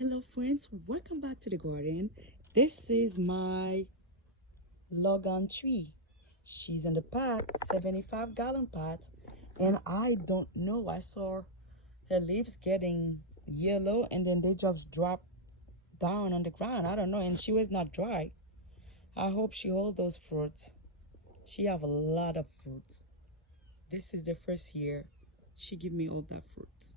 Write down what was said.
Hello friends, welcome back to the garden. This is my Longan tree. She's in the pot, 75-gallon pot, and I don't know, I saw her leaves getting yellow and then they just drop down on the ground. I don't know, and she was not dry. I hope she hold those fruits. She have a lot of fruits. This is the first year she give me all that fruits.